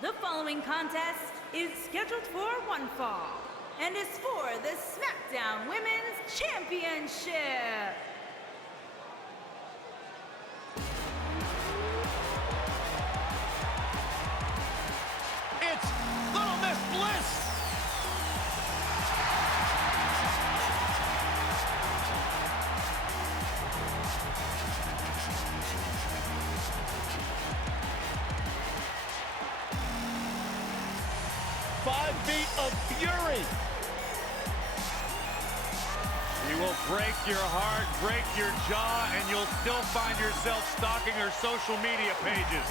The following contest is scheduled for one fall and is for the SmackDown Women's Championship. It's Little Miss Bliss! Of fury. She will break your heart, break your jaw, and you'll still find yourself stalking her social media pages.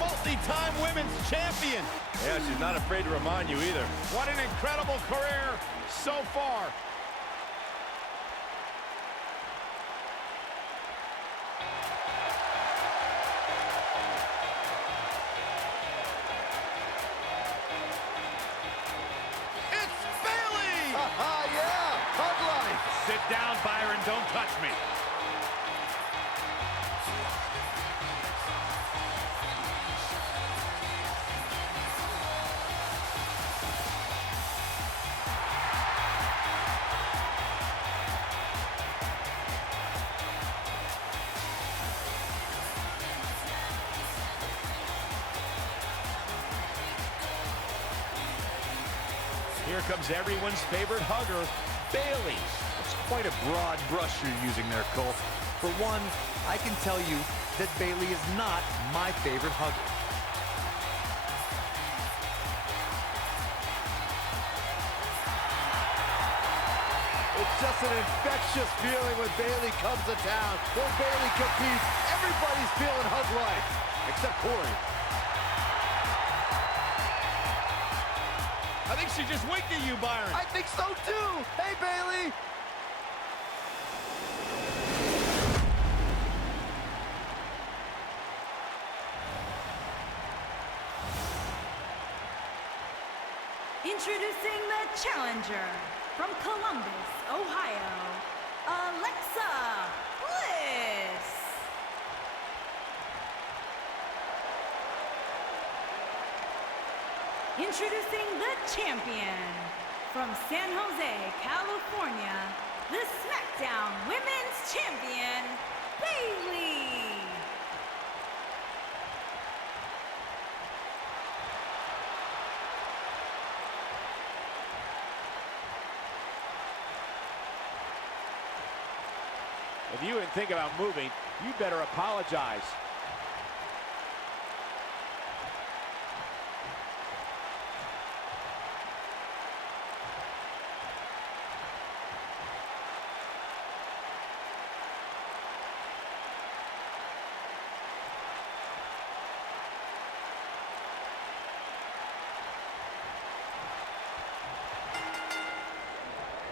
Multi-time women's champion. Yeah, she's not afraid to remind you either. What an incredible career so far. Sit down, Byron. Don't touch me. Here comes everyone's favorite hugger, Bayley. Quite a broad brush you're using there, Cole. For one, I can tell you that Bayley is not my favorite hugger. It's just an infectious feeling when Bayley comes to town. When Bayley competes, everybody's feeling hug-like, except Corey. I think she just winked at you, Byron. I think so too. Hey, Bayley. Introducing the challenger from Columbus, Ohio, Alexa Bliss. Introducing the champion from San Jose, California, the SmackDown Women's Champion, Bayley. If you didn't think about moving, you better apologize.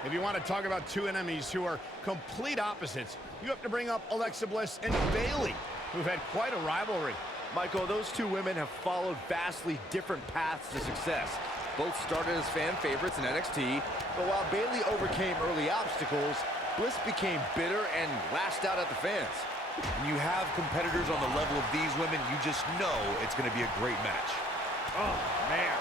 If you want to talk about two enemies who are complete opposites, you have to bring up Alexa Bliss and Bayley, who've had quite a rivalry. Michael, those two women have followed vastly different paths to success. Both started as fan favorites in NXT, but while Bayley overcame early obstacles, Bliss became bitter and lashed out at the fans. When you have competitors on the level of these women, you just know it's going to be a great match. Oh, man.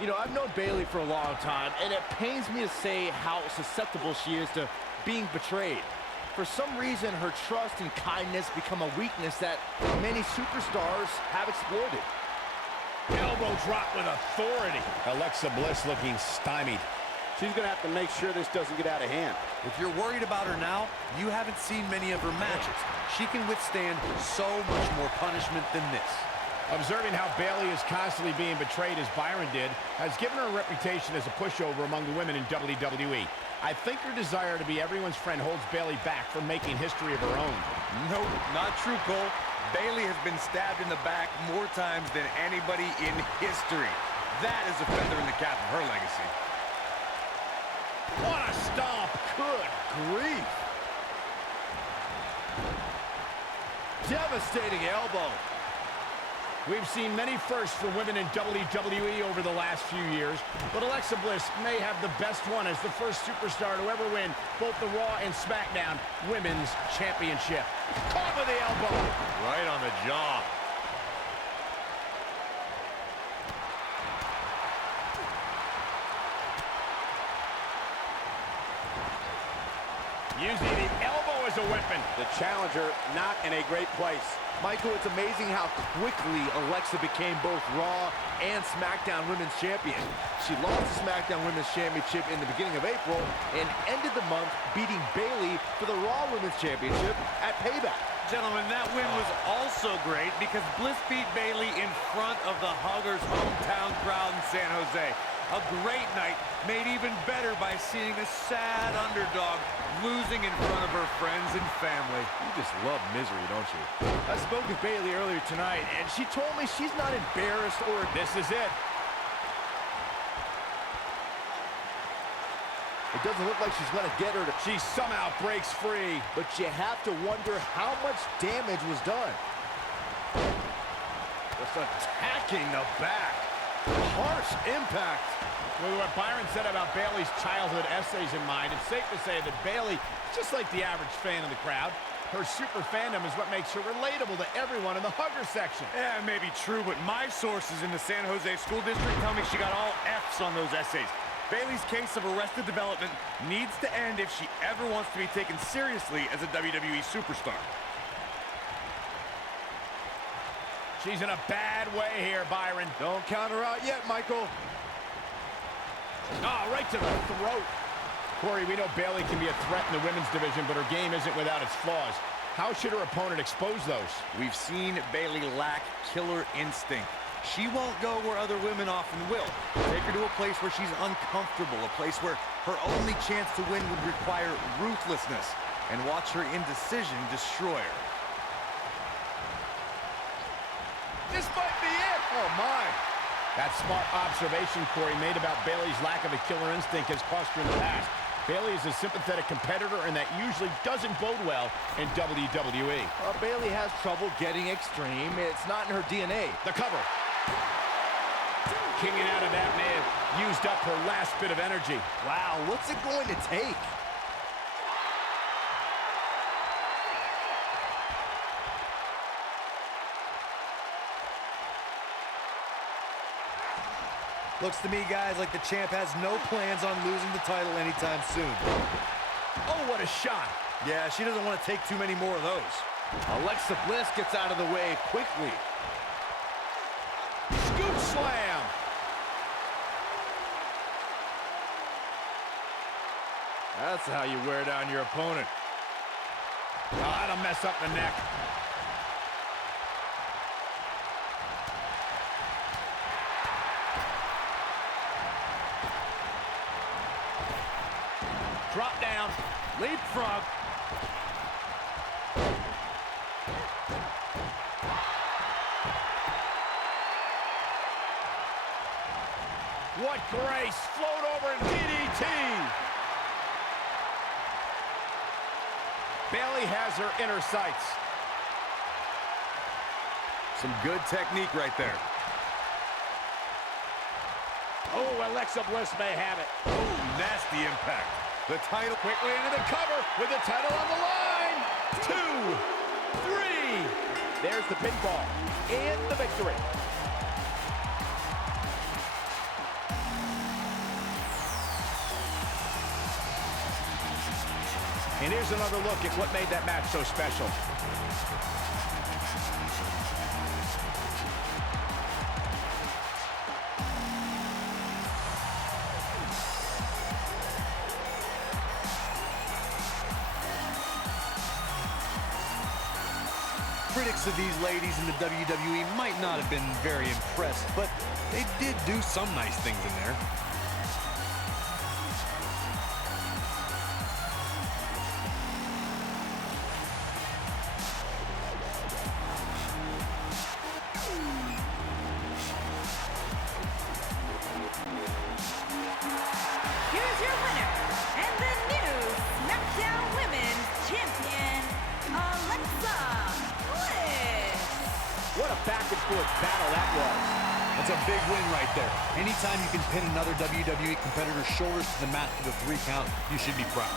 You know, I've known Bayley for a long time, and it pains me to say how susceptible she is to being betrayed. For some reason, her trust and kindness become a weakness that many superstars have exploited. Elbow drop with authority. Alexa Bliss looking stymied. She's going to have to make sure this doesn't get out of hand. If you're worried about her now, you haven't seen many of her matches. She can withstand so much more punishment than this. Observing how Bayley is constantly being betrayed as Byron did has given her a reputation as a pushover among the women in WWE. I think her desire to be everyone's friend holds Bayley back from making history of her own. Nope, not true, Cole. Bayley has been stabbed in the back more times than anybody in history. That is a feather in the cap of her legacy. What a stomp! Good grief! Devastating elbow. We've seen many firsts for women in WWE over the last few years, but Alexa Bliss may have the best one as the first superstar to ever win both the Raw and SmackDown Women's Championship. Top of the elbow. Right on the jaw. Using the elbow as a weapon. The challenger not in a great place. Michael, it's amazing how quickly Alexa became both Raw and SmackDown Women's Champion. She lost the SmackDown Women's Championship in the beginning of April and ended the month beating Bayley for the Raw Women's Championship at Payback. Gentlemen, that win was also great because Bliss beat Bayley in front of the Huggers' hometown crowd in San Jose. A great night, made even better by seeing a sad underdog losing in front of her friends and family. You just love misery, don't you? I spoke with Bayley earlier tonight, and she told me she's not embarrassed or... This is it. It doesn't look like she's going to get her to... She somehow breaks free. But you have to wonder how much damage was done. Just attacking the back. Harsh impact. With what Byron said about Bayley's childhood essays in mind, it's safe to say that Bayley, just like the average fan in the crowd, her super fandom is what makes her relatable to everyone in the Hugger section. Yeah, it may be true, but my sources in the San Jose School District tell me she got all F's on those essays. Bayley's case of arrested development needs to end if she ever wants to be taken seriously as a WWE superstar. She's in a bad way here, Byron. Don't count her out yet, Michael. Oh, right to the throat. Corey, we know Bayley can be a threat in the women's division, but her game isn't without its flaws. How should her opponent expose those? We've seen Bayley lack killer instinct. She won't go where other women often will. Take her to a place where she's uncomfortable, a place where her only chance to win would require ruthlessness, and watch her indecision destroy her. This might be it. Oh, my. That smart observation Corey made about Bayley's lack of a killer instinct has cost her in the past. Bayley is a sympathetic competitor, and that usually doesn't bode well in WWE. Bayley has trouble getting extreme. It's not in her DNA. The cover. Kicking out of that may have used up her last bit of energy. Wow, what's it going to take? Looks to me, guys, like the champ has no plans on losing the title anytime soon. Oh, what a shot. Yeah, she doesn't want to take too many more of those. Alexa Bliss gets out of the way quickly. Scoop slam. That's how you wear down your opponent. Oh, that'll mess up the neck. Drop down. Leapfrog. What grace. Float over and DDT. Bayley has her inner sights. Some good technique right there. Oh, Alexa Bliss may have it. Oh, nasty impact. The title Quickly into the cover with the title on the line. 2, 3. There's the pinfall and the victory. And here's another look at what made that match so special. Critics of these ladies in the WWE might not have been very impressed, but they did do some nice things in there. Here's your winner, and the new SmackDown Women's Champion, Alexa Bliss. what battle that was. That's a big win right there. Anytime you can pin another WWE competitor's shoulders to the mat for the 3 count, you should be proud.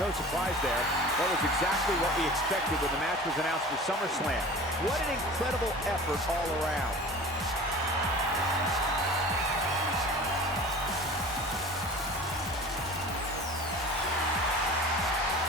No surprise there. That was exactly what we expected when the match was announced for SummerSlam. What an incredible effort all around.